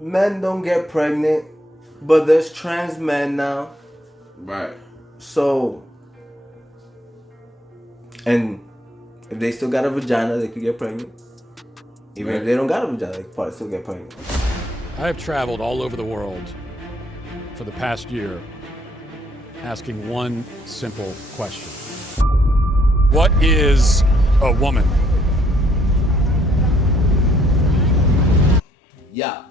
men don't get pregnant, but there's trans men now. Right. So, and if they still got a vagina, they could get pregnant. Even if they don't got a vagina, they could probably still get pregnant. I have traveled all over the world for the past year asking one simple question. What is a woman? Yeah.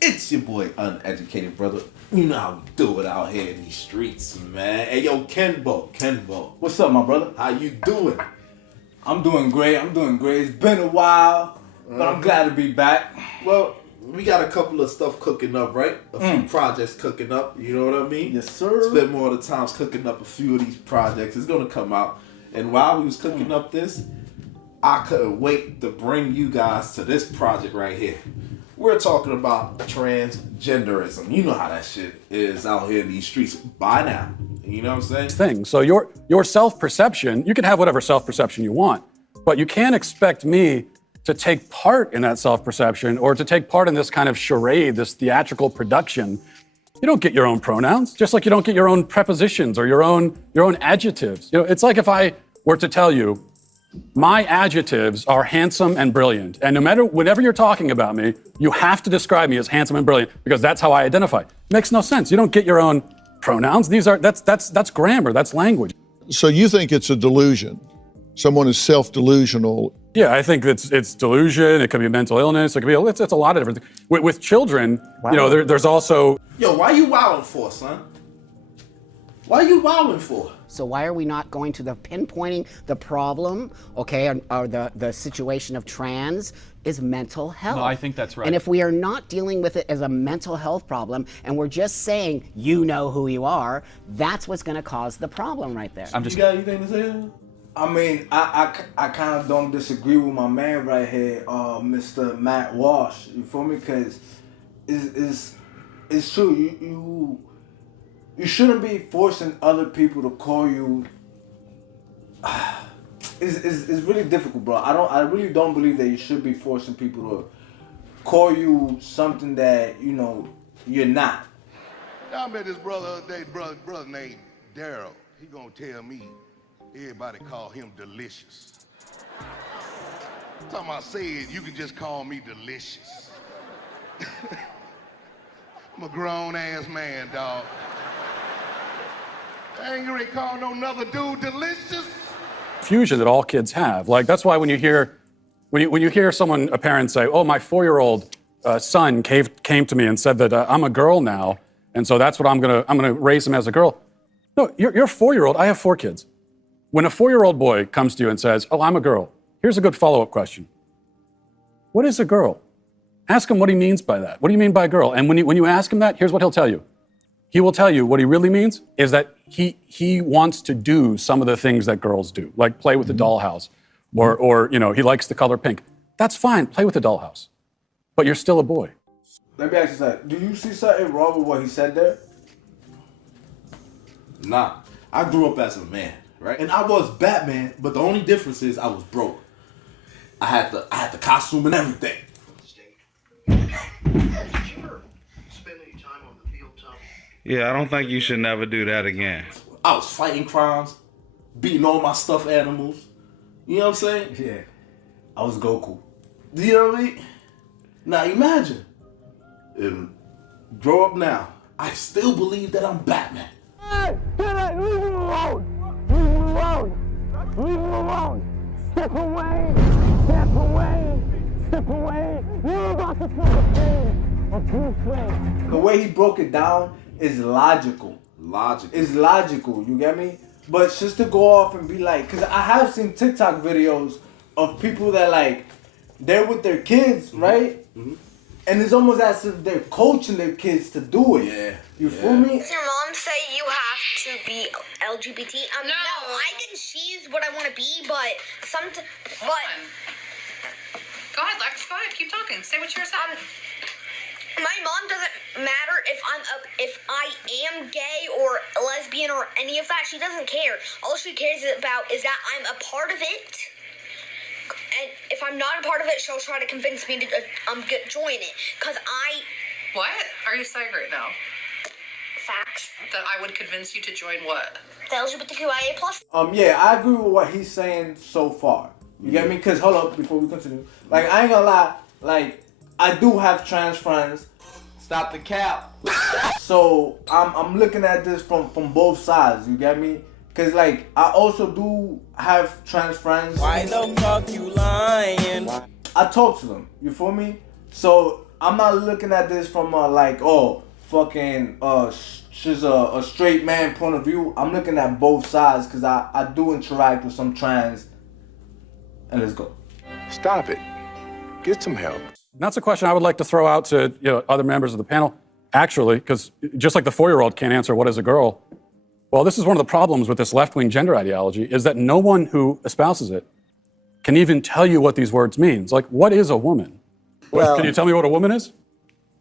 It's your boy, Uneducated Brother. You know how we do it out here in these streets, man. Hey, yo, Kenbo. What's up, my brother? How you doing? I'm doing great. It's been a while, but I'm glad to be back. Well, we got a couple of stuff cooking up, right? A few projects cooking up, you know what I mean? Yes, sir. Spend more of the times cooking up a few of these projects. It's going to come out. And while we was cooking up this, I couldn't wait to bring you guys to this project right here. We're talking about transgenderism. You know how that shit is out here in these streets by now. You know what I'm saying? So your self-perception, you can have whatever self-perception you want, but you can't expect me to take part in that self-perception or to take part in this kind of charade, this theatrical production. You don't get your own pronouns, just like you don't get your own prepositions or your own adjectives. You know, it's like if I were to tell you, my adjectives are handsome and brilliant, and no matter whenever you're talking about me, you have to describe me as handsome and brilliant because that's how I identify. Makes no sense. You don't get your own pronouns. That's grammar. That's language. So you think it's a delusion? Someone is self-delusional. Yeah, I think it's delusion. It could be mental illness. It could be it's a lot of different things. With children, wow. You know, there's also. Yo, why you wilding for, son? Why you wilding for? So why are we not going to the pinpointing the problem, okay, or the situation of trans is mental health. No, I think that's right. And if we are not dealing with it as a mental health problem and we're just saying, you know who you are, that's what's going to cause the problem right there. You got anything to say? I mean, I kind of don't disagree with my man right here, Mr. Matt Walsh. You feel me? Because it's true. You shouldn't be forcing other people to call you. It's really difficult, bro. I really don't believe that you should be forcing people to call you something that you're not. I met this brother the other day, brother named Daryl. He gonna tell me everybody call him delicious. Time I said you can just call me delicious. I'm a grown ass man, dog. I ain't gonna call no another dude delicious. Fusion that all kids have. Like that's why when you hear a parent say, "Oh, my 4-year-old son came to me and said that I'm a girl now, and so that's what I'm gonna raise him as a girl." No, you're a 4-year-old. I have 4 kids. When a 4-year-old boy comes to you and says, "Oh, I'm a girl," here's a good follow-up question: what is a girl? Ask him what he means by that. What do you mean by girl? And when you ask him that, here's what he'll tell you. He will tell you what he really means is that he wants to do some of the things that girls do, like play with the dollhouse, or he likes the color pink. That's fine, play with the dollhouse, but you're still a boy. Let me ask you something. Do you see something wrong with what he said there? Nah, I grew up as a man, right? And I was Batman, but the only difference is I was broke. I had the costume and everything. Yeah, I don't think you should never do that again. I was fighting crimes, beating all my stuffed animals. You know what I'm saying? Yeah. I was Goku. Do you know what I mean? Now imagine, and grow up now, I still believe that I'm Batman. Hey, leave him alone! Leave him alone! Leave him alone! Step away! Step away! Step away! You're about to feel the pain of Bruce Wayne. The way he broke it down is logical. It's logical, you get me? But just to go off and be like, because I have seen TikTok videos of people that like, they're with their kids, right? Mm-hmm. And it's almost as if they're coaching their kids to do it. Yeah. You feel me? Does your mom say you have to be LGBT? No, I can choose what I want to be, but Go ahead, Lex. Go ahead. Keep talking. Say what you're saying. My mom doesn't matter if I am gay or lesbian or any of that. She doesn't care. All she cares about is that I'm a part of it. and if I'm not a part of it, she'll try to convince me to join it. Cause What? Are you saying right now? Facts. That I would convince you to join what? The LGBTQIA+. Yeah, I agree with what he's saying so far. You get me? Because, hold up, before we continue. Like, I ain't gonna lie. Like, I do have trans friends. Stop the cap. So, I'm looking at this from both sides. You get me? Because, like, I also do have trans friends. Why the fuck you lying? I talk to them. You feel me? So, I'm not looking at this from like, oh, fucking, she's a straight man point of view. I'm looking at both sides because I do interact with some trans. And let's go. Stop it. Get some help. And that's a question I would like to throw out to other members of the panel. Actually, because just like the 4-year-old can't answer what is a girl, well, this is one of the problems with this left-wing gender ideology is that no one who espouses it can even tell you what these words mean. Like, what is a woman? Well, can you tell me what a woman is?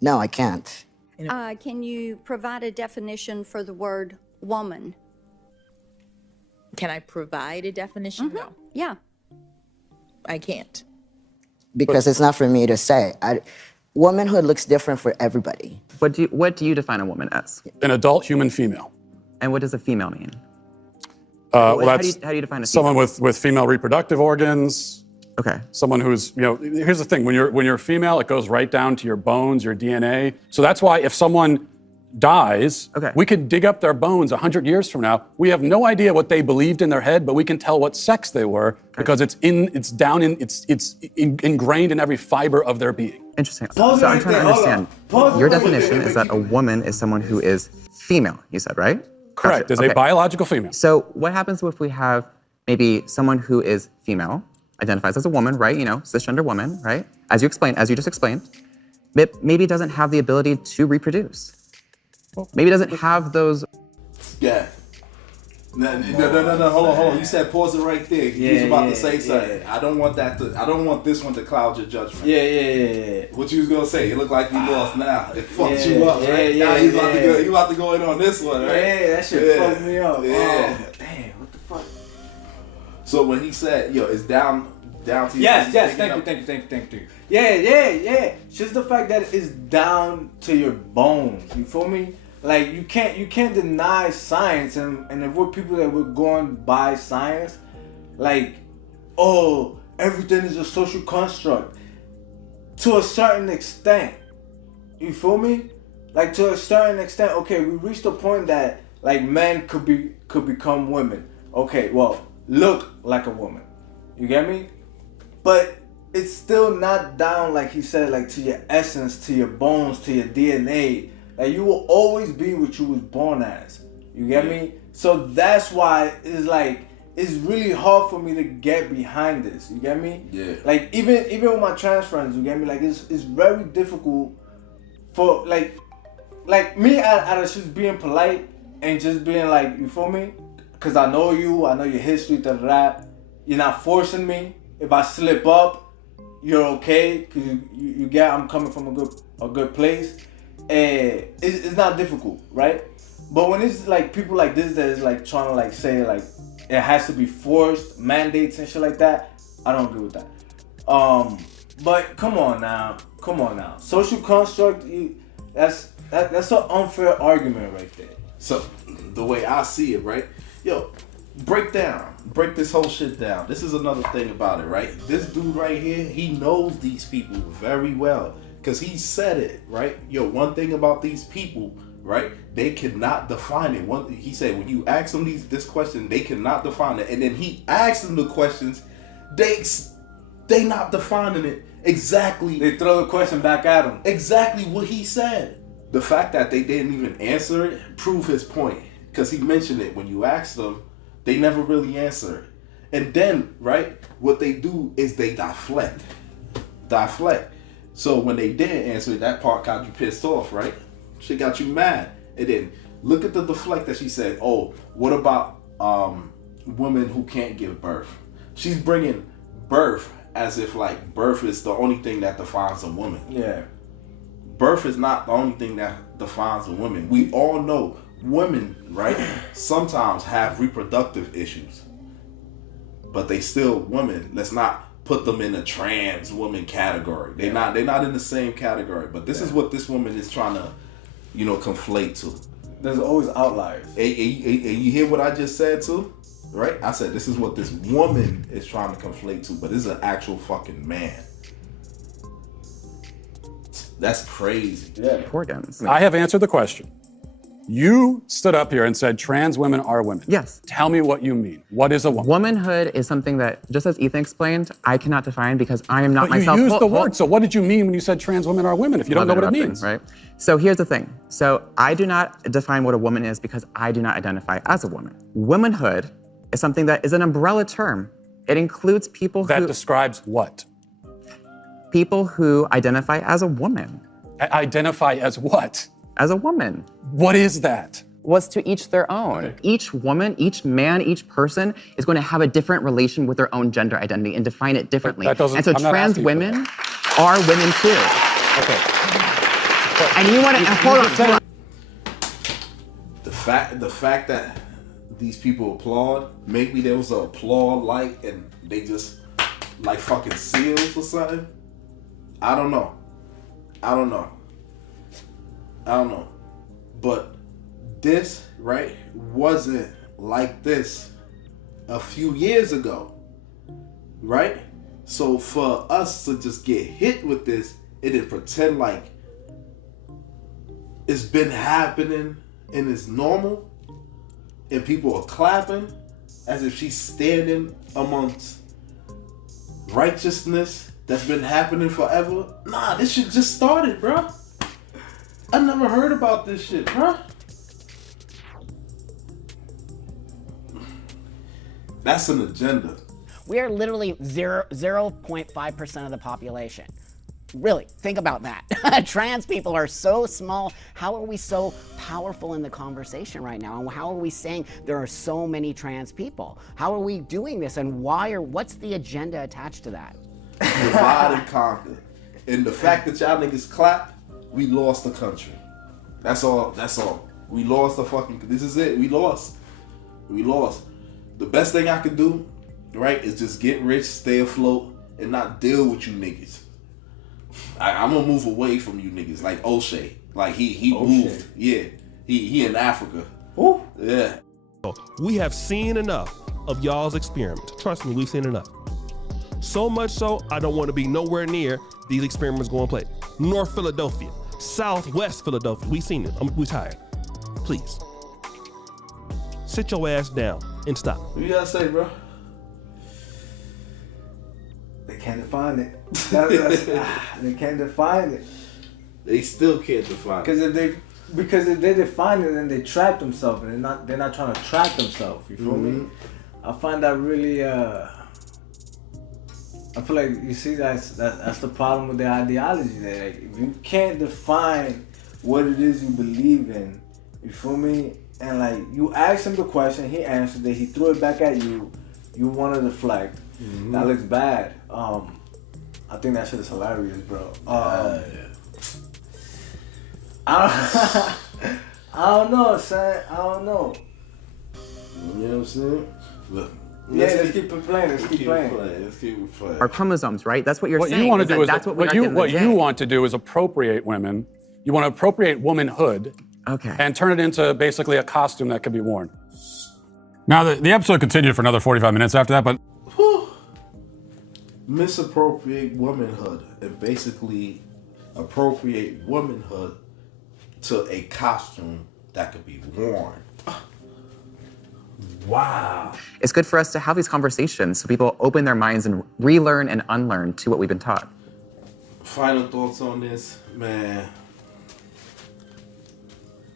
No, I can't. Can you provide a definition for the word woman? Can I provide a definition? No. Yeah. I can't. Because it's not for me to say. Womanhood looks different for everybody. What do you define a woman as? An adult human female. And what does a female mean? Well, how that's do you define a female? someone with female reproductive organs. Okay. Someone who's, here's the thing, when you're female, it goes right down to your bones, your DNA. So that's why if someone dies, we could dig up their bones 100 years from now. We have no idea what they believed in their head, but we can tell what sex they were because it's ingrained in every fiber of their being. Interesting. So I'm trying to understand. Your definition is that a woman is someone who is female, you said, right? Correct, is a biological female. So what happens if we have maybe someone who is female, identifies as a woman, right? Cisgender woman, right? As you just explained, maybe doesn't have the ability to reproduce. Maybe doesn't have those. Yeah. No, hold on. You said pause it right there. You was about to say something. I don't want this one to cloud your judgment. Yeah. What you was gonna say? It looked like you lost now. It fucked you up, right? Now you about to go in on this one, right? Yeah, that shit fucked me up. Yeah. Oh, damn, what the fuck? So when he said, it's down to you. Yes, thank you. Yeah. Just the fact that it's down to your bones. You feel me? Like you can't deny science, and if we're people that we're going by science, like, oh, everything is a social construct. To a certain extent. You feel me? Like to a certain extent, okay, we reached a point that like men could become women. Okay, well, look like a woman. You get me? But it's still not down, like he said, like to your essence, to your bones, to your DNA. Like you will always be what you was born as. You get me? So that's why it's really hard for me to get behind this. You get me? Yeah. Like even with my trans friends, you get me? Like it's very difficult for like me out of just being polite and just being like, you feel me? Cause I know your history, You're not forcing me. If I slip up, you're okay. Cause you get I'm coming from a good place. It's not difficult, right? But when it's like people like this that is like trying to like say like it has to be forced, mandates and shit like that, I don't agree with that. But come on now. Social construct, that's an unfair argument right there. So the way I see it, right? Break this whole shit down. This is another thing about it, right? This dude right here, he knows these people very well. Because he said it, right? One thing about these people, right? They cannot define it. He said when you ask them this question, they cannot define it. And then he asked them the questions, they not defining it exactly. They throw the question back at him. Exactly what he said. The fact that they didn't even answer it prove his point. Because he mentioned it. When you ask them, they never really answer it. And then, right, what they do is they deflect. So when they didn't answer it, that part got you pissed off, right? Shit got you mad. And then look at the deflect that she said. Oh, what about women who can't give birth? She's bringing birth as if like birth is the only thing that defines a woman. Yeah. Birth is not the only thing that defines a woman. We all know women, right, sometimes have reproductive issues. But they still women. Let's not put them in a trans woman category. They're not in the same category. But this is what this woman is trying to, conflate to. There's always outliers. And you hear what I just said too? Right? I said this is what this woman is trying to conflate to, but this is an actual fucking man. That's crazy. Yeah. I have answered the question. You stood up here and said trans women are women. Yes. Tell me what you mean. What is a woman? Womanhood is something that, just as Ethan explained, I cannot define because I am not myself. You used the word. So what did you mean when you said trans women are women if you don't know what it means? Right. So here's the thing. So I do not define what a woman is because I do not identify as a woman. Womanhood is something that is an umbrella term. It includes people who... That describes what? People who identify as a woman. Identify as what? As a woman. What is that? Was to each their own. Each woman, each man, each person is going to have a different relation with their own gender identity and define it differently. And so trans women are women too. Okay. And you want to hold on. The fact that these people applaud, maybe there was an applaud light and they just like fucking seals or something. I don't know. But this, right, wasn't like this a few years ago, right? So for us to just get hit with this and then pretend like it's been happening and it's normal and people are clapping as if she's standing amongst righteousness that's been happening forever. Nah, this shit just started, bro. I never heard about this shit, bro. That's an agenda. We are literally 0.5% of the population. Really, think about that. Trans people are so small. How are we so powerful in the conversation right now? And how are we saying there are so many trans people? How are we doing this? And what's the agenda attached to that? Divide and conquer. And the fact that y'all niggas clap, we lost the country. That's all. We lost the fucking, this is it. We lost. The best thing I could do, right, is just get rich, stay afloat, and not deal with you niggas. I'm gonna move away from you niggas, like O'Shea. Like he moved. Yeah. He in Africa. Ooh. Yeah. We have seen enough of y'all's experiment. Trust me, we've seen enough. So much so, I don't want to be nowhere near these experiments going play. North Philadelphia, Southwest Philadelphia, we seen it. We tired. Please. Sit your ass down and stop. What you gotta say, bro? They can't define it. They can't define it. They still can't define it. Because if they define it, then they trap themselves, and they're not trying to track themselves. You feel me? I find that really. I feel like you see that's the problem with the ideology. That like, if you can't define what it is you believe in, you feel me? And like you asked him the question, he answered it, he threw it back at you. You want to deflect. That looks bad. I think that shit is hilarious, bro. I don't know, son. I don't know. You know what I'm saying? Look. Let's keep playing. Let's keep playing. Our chromosomes, right? That's what you're saying. You want to do is that's what you want to do is appropriate women. You want to appropriate womanhood. Okay. And turn it into basically a costume that can be worn. Now the episode continued for another 45 minutes after that, but misappropriate womanhood and basically appropriate womanhood to a costume that could be worn. Wow. It's good for us to have these conversations so people open their minds and relearn and unlearn to what we've been taught. Final thoughts on this, man.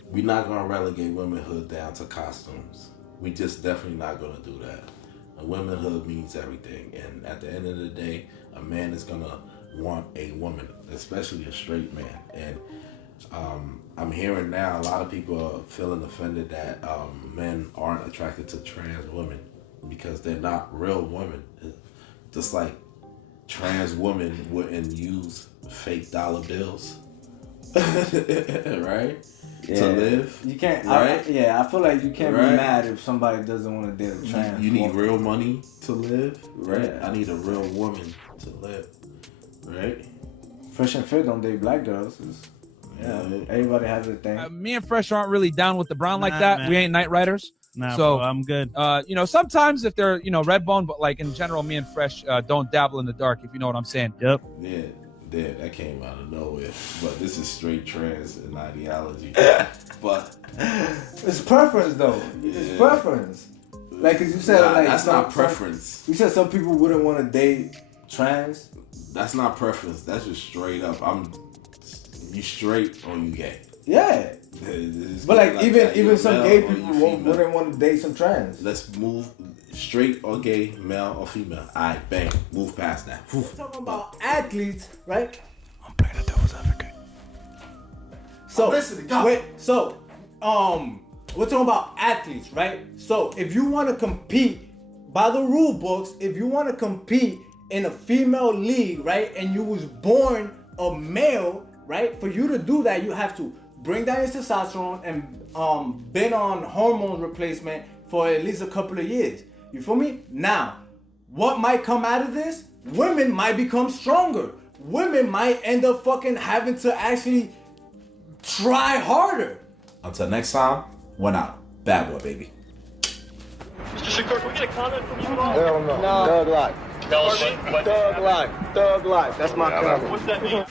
We're not gonna relegate womanhood down to costumes. We just definitely not gonna do that. A womanhood means everything, and at the end of the day, a man is gonna want a woman, especially a straight man. And I'm hearing now a lot of people are feeling offended that men aren't attracted to trans women because they're not real women. Just like trans women wouldn't use fake dollar bills. right? Yeah. To live. You can't. Right? I feel like you can't Right? be mad if somebody doesn't want to date a trans. You need woman. real money to live, right? Yeah. I need a real woman to live, right? Fresh and Fit don't date black girls. Everybody has their thing. Me and Fresh aren't really down with the brown like Nah, that. man. We ain't night riders. Nah, so bro, I'm good. You know, sometimes if they're, you know, red bone, but like in general, me and Fresh don't dabble in the dark, if you know what I'm saying. Yep. Yeah, that came out of nowhere. But this is straight trans and ideology. But it's preference though. It's preference. Like, cause you said like that's not preference. You said some people wouldn't want to date trans. That's not preference. That's just straight up. You straight or you gay. Yeah. But like even some gay people wouldn't want to date some trans. Let's move straight or gay, male or female. Alright, bang. Move past that. We're talking about athletes, right? I'm playing the devil's advocate. So listen, go. wait, so we're talking about athletes, right? So if you want to compete by the rule books, if you want to compete in a female league, right, and you was born a male, right, for you to do that, you have to bring down your testosterone and been on hormone replacement for at least a couple of years. You feel me? Now, what might come out of this? Women might become stronger. Women might end up fucking having to actually try harder. Until next time, one out. Bad boy, baby. Mr. Shakur, can we get a comment from you all? Hell no. Thug life. Thug life. Thug life. Thug life. That's my comment. What's that mean?